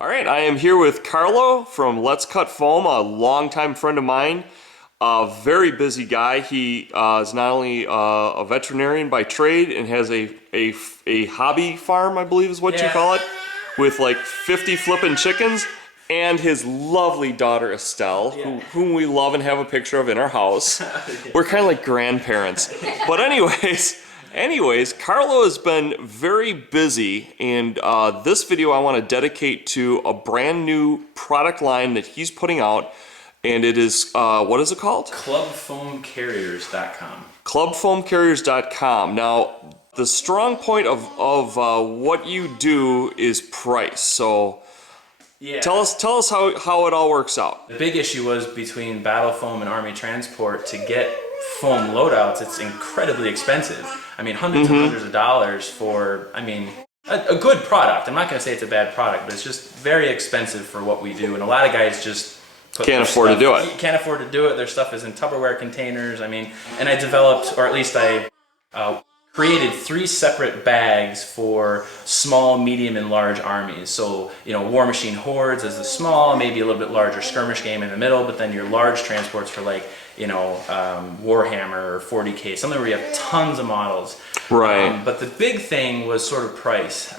All right, I am here with Carlo from Let's Cut Foam, a longtime friend of mine, a very busy guy. He is not only a veterinarian by trade and has a hobby farm, I believe is what you call it, with like 50 flippin' chickens, and his lovely daughter Estelle, whom we love and have a picture of in our house. We're kind of like grandparents. But anyways, Carlo has been very busy, and this video I want to dedicate to a brand new product line that he's putting out, and it is, what is it called? Clubfoamcarriers.com. Clubfoamcarriers.com. Now, the strong point of what you do is price. So tell us how it all works out. The big issue was between Battle Foam and Army Transport to get foam loadouts. It's incredibly expensive. I mean, hundreds and hundreds of dollars for, I mean, a good product. I'm not going to say it's a bad product, but it's just very expensive for what we do. And a lot of guys just can't afford to do it. Can't afford to do it. Their stuff is in Tupperware containers. I mean, and I developed, or at least I created 3 separate bags for small, medium, and large armies. So, you know, War Machine Hordes as the small, maybe a little bit larger skirmish game in the middle, but then your large transports for like, you know, Warhammer or 40K, something where you have tons of models. Right. But the big thing was sort of price.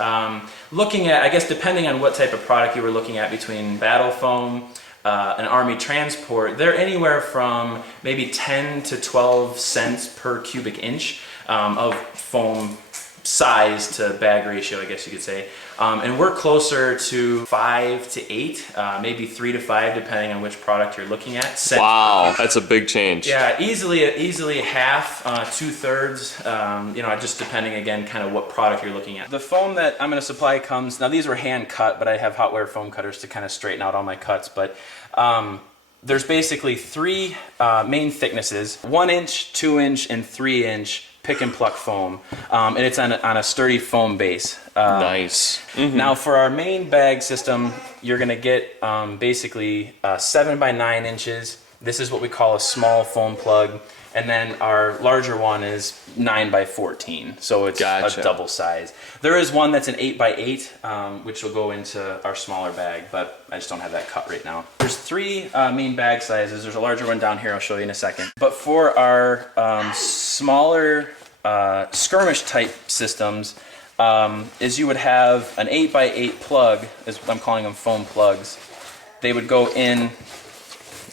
Looking at, I guess, depending on what type of product you were looking at between Battle Foam, an Army Transport, they're anywhere from maybe 10 to 12 cents per cubic inch of foam size to bag ratio, I guess you could say. And we're closer to 5 to 8, maybe 3 to 5, depending on which product you're looking at. Wow, that's a big change. Yeah, easily half, 2/3, you know, just depending again kind of what product you're looking at. The foam that I'm going to supply comes, now these were hand cut, but I have hot wear foam cutters to kind of straighten out all my cuts, but there's basically 3 main thicknesses: 1 inch, 2 inch, and 3 inch pick and pluck foam, and it's on a sturdy foam base. Nice. Now for our main bag system, you're going to get basically 7 by 9 inches. This is what we call a small foam plug, and then our larger one is 9 by 14, so it's a double size. There is one that's an 8 by 8, which will go into our smaller bag, but I just don't have that cut right now. There's 3 main bag sizes. There's a larger one down here, I'll show you in a second. But for our smaller skirmish type systems, is you would have an 8 by 8 plug, as I'm calling them foam plugs. They would go in.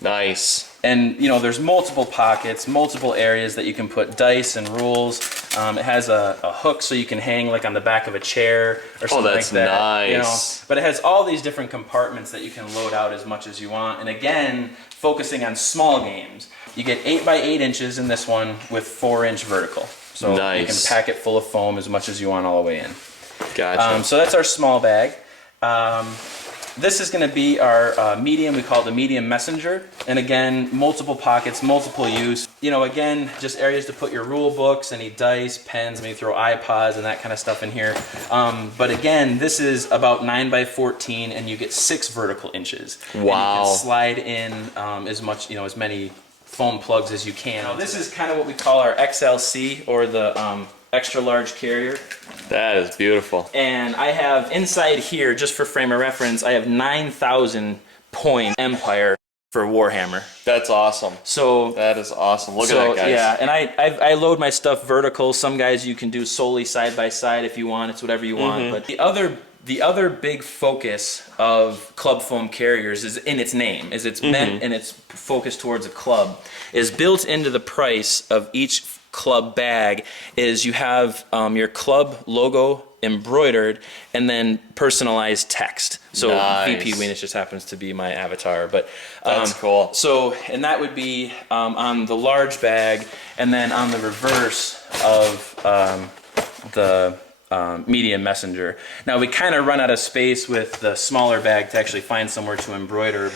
Nice. And you know, there's multiple pockets, multiple areas that you can put dice and rules. It has a hook so you can hang like on the back of a chair or something like that. Nice. You know, but it has all these different compartments that you can load out as much as you want. And again, focusing on small games, you get 8 by 8 inches in this one with 4 inch vertical. So you can pack it full of foam as much as you want all the way in. Gotcha. So that's our small bag. This is going to be our medium. We call it the medium messenger. And again, multiple pockets, multiple use. You know, again, just areas to put your rule books, any dice, pens, maybe throw iPods and that kind of stuff in here. But again, this is about 9 by 14, and you get 6 vertical inches. Wow. And you can slide in as much, you know, as many foam plugs as you can. Now, this is kind of what we call our XLC, or the extra large carrier. That is beautiful. And I have inside here, just for frame of reference, I have 9,000 point Empire for Warhammer. That's awesome. So that is awesome. Look at that, guys. Yeah, and I load my stuff vertical. Some guys you can do solely side by side if you want. It's whatever you want. But the other big focus of Club Foam Carriers is in its name, is it's meant and it's focused towards a club. Is built into the price of each club bag is you have your club logo embroidered and then personalized text. So VP Weenus just happens to be my avatar, but that's cool. So, and that would be on the large bag, and then on the reverse of the medium messenger. Now we kind of run out of space with the smaller bag to actually find somewhere to embroider,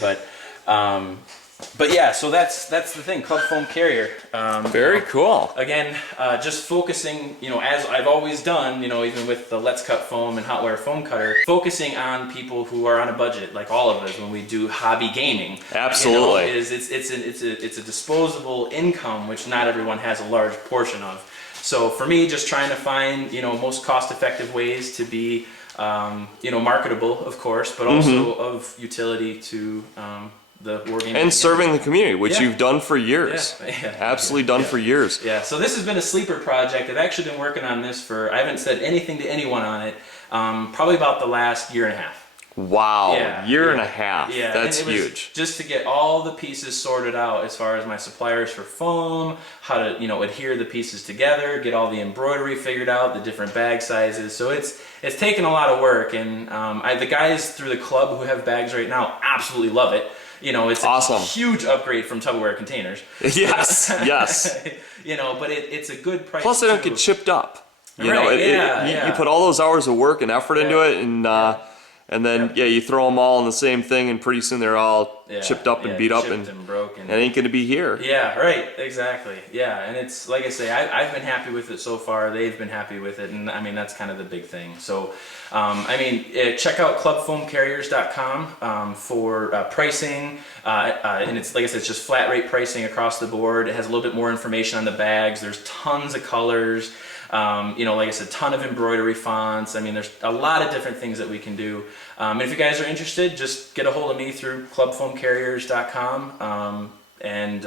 but yeah, so that's the thing, Club Foam Carrier. Very cool. Again, just focusing, you know, as I've always done, you know, even with the Let's Cut Foam and Hot Wear Foam Cutter, focusing on people who are on a budget, like all of us when we do hobby gaming. Absolutely. You know, it's a disposable income, which not everyone has a large portion of. So for me, just trying to find, you know, most cost-effective ways to be marketable, of course, but also of utility to the wargaming And serving the community, which Yeah. you've done for years. Yeah. Absolutely done for years. Yeah, so this has been a sleeper project. I've actually been working on this I haven't said anything to anyone on it, probably about the last year and a half. Wow, Yeah, year yeah, and a half. Yeah, That's and it was huge. just to get all the pieces sorted out as far as my suppliers for foam, how to adhere the pieces together, get all the embroidery figured out, the different bag sizes. So it's taken a lot of work, and the guys through the club who have bags right now absolutely love it. It's Awesome. a huge upgrade from Tupperware containers. Yes, yes. But it's a good price. Plus, they don't too. get chipped up. Right, You put all those hours of work and effort into it, and then you throw them all in the same thing, and pretty soon they're all chipped up and beat up, and broken. it ain't gonna be here. Yeah, right, exactly. Yeah, and it's like I say, I've been happy with it so far. They've been happy with it, and I mean that's kind of the big thing. So, check out clubfoamcarriers.com for pricing, and it's like I said, it's just flat rate pricing across the board. It has a little bit more information on the bags. There's tons of colors. Like I said, ton of embroidery fonts. I mean, there's a lot of different things that we can do. And if you guys are interested, just get a hold of me through clubfoamcarriers.com, and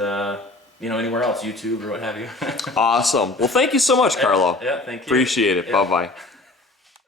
anywhere else, YouTube or what have you. Awesome. Well, thank you so much, Carlo. Yeah, thank you. Appreciate it. Yeah. Bye-bye.